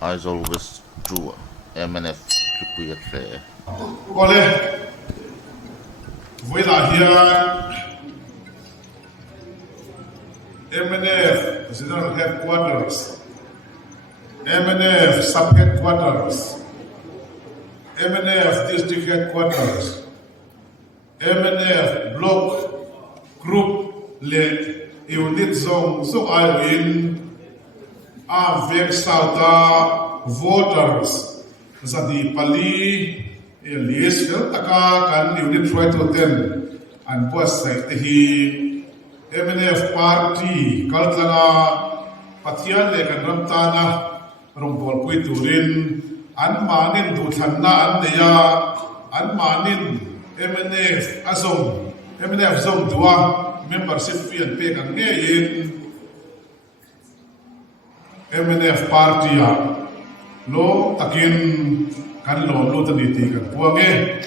Aizawl withdrew MNF tlipui tleh. Ole, Vila here, MNF General Headquarters, MNF Sub-Headquarters, MNF District Headquarters, MNF Block Group Le Unit Zone Aywin Vek Sauta Voters Zadi Pali Elias Taka Kan Unit Try to Attend and was like the MNF Party Kaltanga Patian Lekan Ramtana Rumpol Puiturin Anmanin Dutana Andea Anmanin MNF Azong MNF Zong Dua membership fee and pay kan ngayon MNF Party lo takin kan lo taniti kan puange